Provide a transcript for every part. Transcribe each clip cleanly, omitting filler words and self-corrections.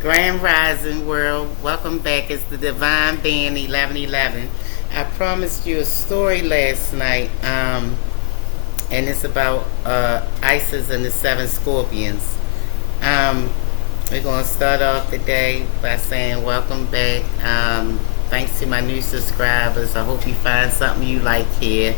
Grand Rising World, welcome back. It's the Divine Band 1111. I promised you a story last night, and it's about Isis and the Seven Scorpions. Um, we're going to start off the day by saying welcome back. Thanks to my new subscribers. I hope you find something you like here.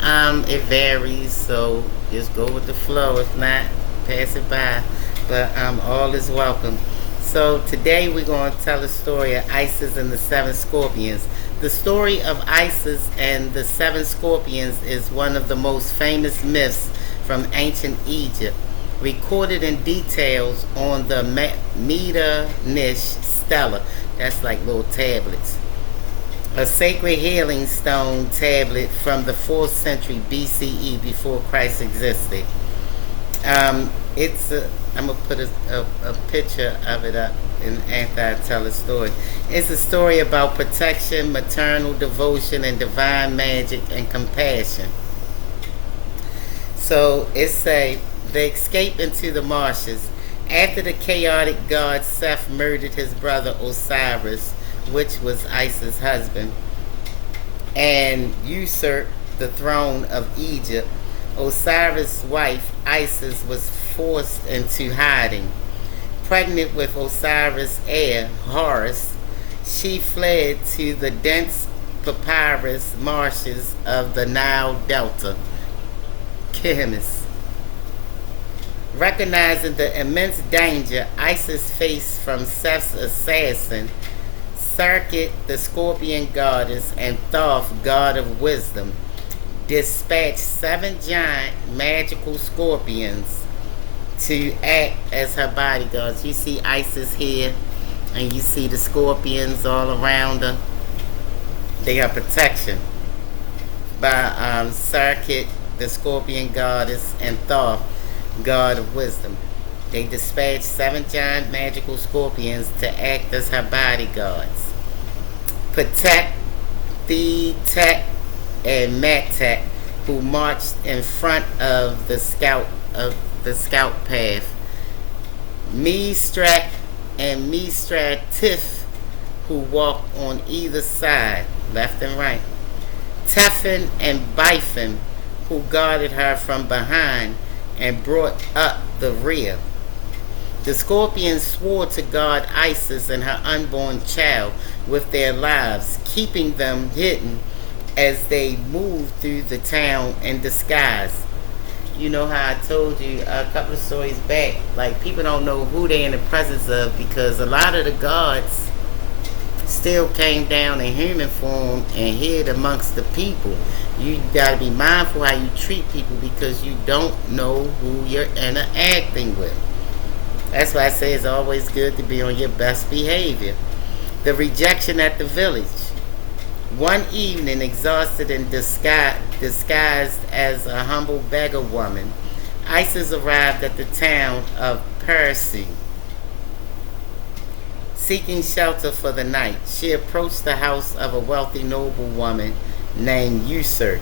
It varies, so just go with the flow. If not, pass it by. But all is welcome. So today we're going to tell the story of Isis and the Seven Scorpions. The story of Isis and the Seven Scorpions is one of the most famous myths from ancient Egypt, recorded in details on the Medu-Nesh stela. That's like little tablets. A sacred healing stone tablet from the 4th century BCE, before Christ existed. I'm gonna put a picture of it up after I tell the story. It's a story about protection, maternal devotion, and divine magic and compassion. So they escape into the marshes after the chaotic god Seth murdered his brother Osiris, which was Isis' husband, and usurped the throne of Egypt. Osiris' wife, Isis, was forced into hiding. Pregnant with Osiris' heir, Horus, she fled to the dense papyrus marshes of the Nile Delta. Chemis. Recognizing the immense danger Isis faced from Seth's assassin, Serket, the scorpion goddess, and Thoth, god of wisdom, dispatched 7 giant magical scorpions to act as her bodyguards. You see Isis here, and you see the scorpions all around her. They are protection by Serket, the scorpion goddess, and Thoth, god of wisdom. They dispatched 7 giant magical scorpions to act as her bodyguards. Patek, Tek, and Matek, who marched in front of the scout path. Mestrat and Mestratif, who walked on either side, left and right. Tephin and Biphin, who guarded her from behind and brought up the rear. The scorpions swore to guard Isis and her unborn child with their lives, keeping them hidden as they moved through the town in disguise. You know how I told you a couple of stories back, like people don't know who they're in the presence of, because a lot of the gods still came down in human form and hid amongst the people. You gotta be mindful how you treat people, because you don't know who you're interacting with. That's why I say it's always good to be on your best behavior. The rejection at the village. One evening, exhausted and disguised as a humble beggar woman, Isis arrived at the town of Persi. Seeking shelter for the night, she approached the house of a wealthy noblewoman named Usert.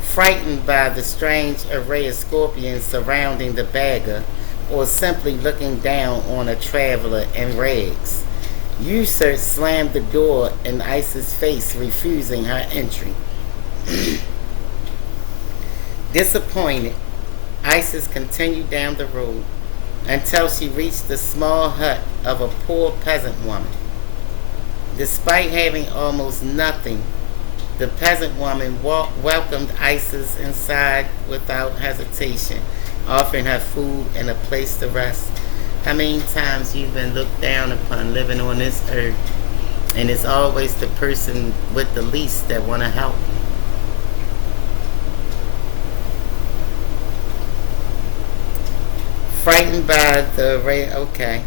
Frightened by the strange array of scorpions surrounding the beggar, or simply looking down on a traveler in rags, Usert slammed the door in Isis' face, refusing her entry. Disappointed, Isis continued down the road until she reached the small hut of a poor peasant woman. Despite having almost nothing, the peasant woman welcomed Isis inside without hesitation, offering her food and a place to rest. How many times you've been looked down upon living on this earth, and it's always the person with the least that want to help. Frightened by the rain, okay.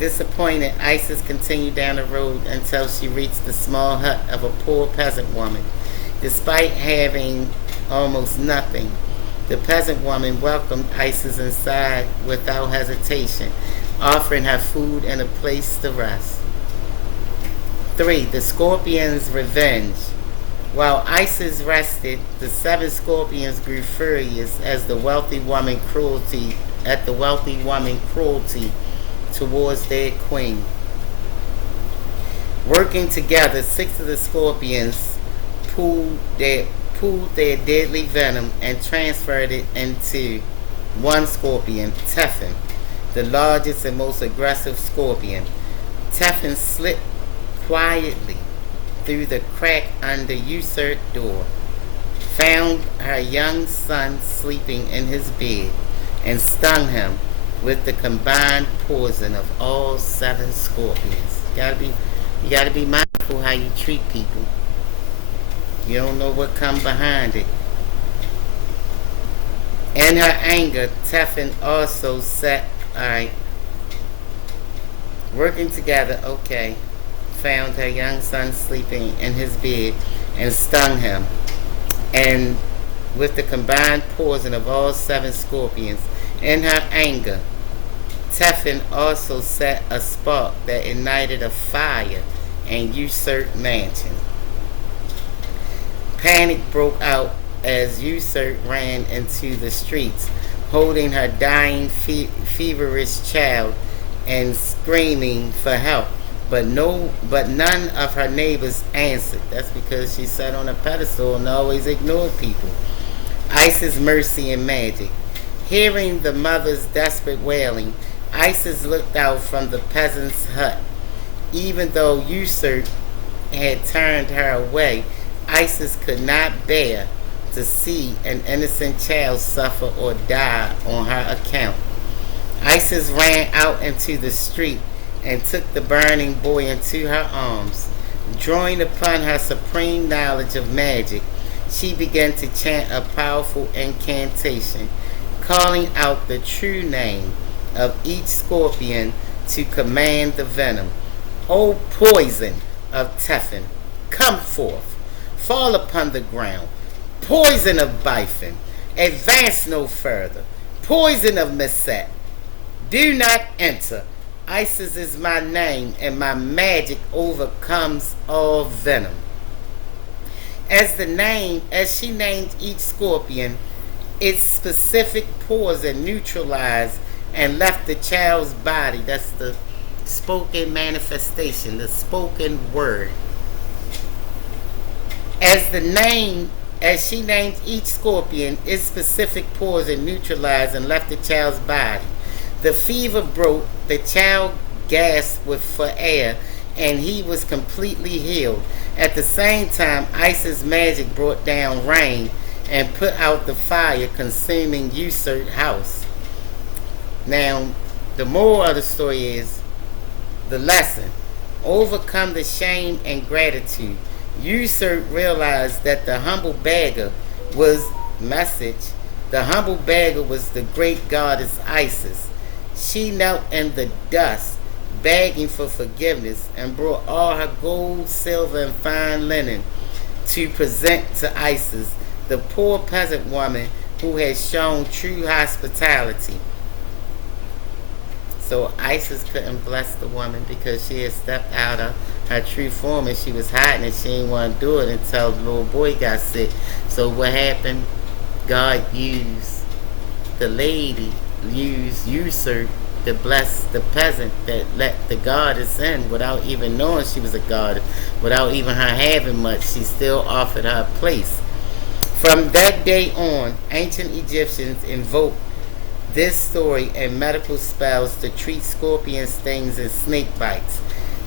Disappointed, Isis continued down the road until she reached the small hut of a poor peasant woman. Despite having almost nothing, the peasant woman welcomed Isis inside without hesitation, offering her food and a place to rest. 3. The Scorpion's Revenge. While Isis rested, the 7 scorpions grew furious as the wealthy woman's cruelty at the wealthy woman's cruelty towards their queen. Working together, 6 of the scorpions pooled their deadly venom and transferred it into one scorpion, Tefn, the largest and most aggressive scorpion. Tefn slipped quietly through the crack under Usurt's door, found her young son sleeping in his bed, and stung him with the combined poison of all 7 scorpions. You gotta be mindful how you treat people. You don't know what come behind it. In her anger, Tefn also set, alright, working together, okay, found her young son sleeping in his bed and stung him, and with the combined poison of all 7 scorpions. In her anger, Tefn also set a spark that ignited a fire in Usurt's mansion. Panic broke out as Usurt ran into the streets, holding her dying, feverish child and screaming for help. But none of her neighbors answered. That's because she sat on a pedestal and always ignored people. Isis, mercy, and magic. Hearing the mother's desperate wailing, Isis looked out from the peasant's hut. Even though Usurt had turned her away, Isis could not bear to see an innocent child suffer or die on her account. Isis ran out into the street and took the burning boy into her arms. Drawing upon her supreme knowledge of magic, she began to chant a powerful incantation, calling out the true name of each scorpion to command the venom. O poison of Tefn, come forth, fall upon the ground. Poison of Bifin, advance no further. Poison of Meset, do not enter. Isis is my name, and my magic overcomes all venom. As she named each scorpion, its specific poison neutralized and left the child's body. That's the spoken manifestation, the spoken word. As she named each scorpion, its specific poison neutralized and left the child's body. The fever broke, the child gasped for air, and he was completely healed. At the same time, Isis' magic brought down rain and put out the fire consuming Usurt's house. Now, the moral of the story is the lesson. Overcome the shame and gratitude. Usurt realized that the humble beggar was the great goddess Isis. She knelt in the dust, begging for forgiveness, and brought all her gold, silver, and fine linen to present to Isis, the poor peasant woman who had shown true hospitality. So Isis couldn't bless the woman because she had stepped out of her true form and she was hiding and she didn't want to do it until the little boy got sick. So what happened? God used the lady, used Usurt to bless the peasant that let the goddess in without even knowing she was a goddess, without even her having much. She still offered her a place. From that day on, ancient Egyptians invoked this story and medical spells to treat scorpion stings and snake bites,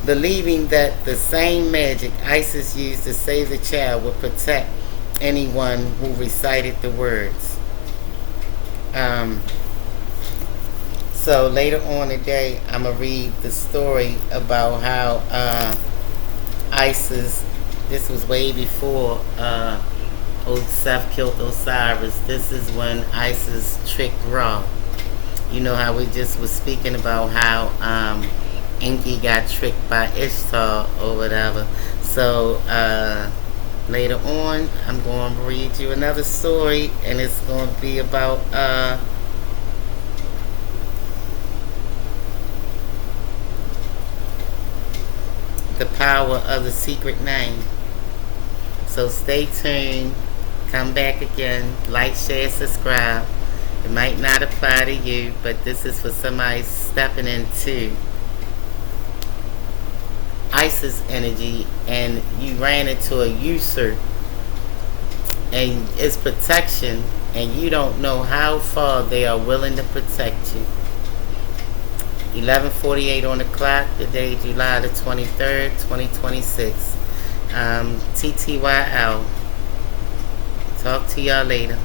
believing that the same magic Isis used to save the child would protect anyone who recited the words. So later on today, I'm going to read the story about how Isis, this was way before Seth killed Osiris. This is when Isis tricked Ra. You know how we just was speaking about how Enki got tricked by Ishtar or whatever. So later on, I'm going to read you another story, and it's going to be about the power of the secret name. So stay tuned. Come back again. Like, share, subscribe. It might not apply to you, but this is for somebody stepping into Isis energy and you ran into a user and it's protection and you don't know how far they are willing to protect you. 11:48 on the clock, today July the 23rd, 2026. TTYL. Talk to y'all later.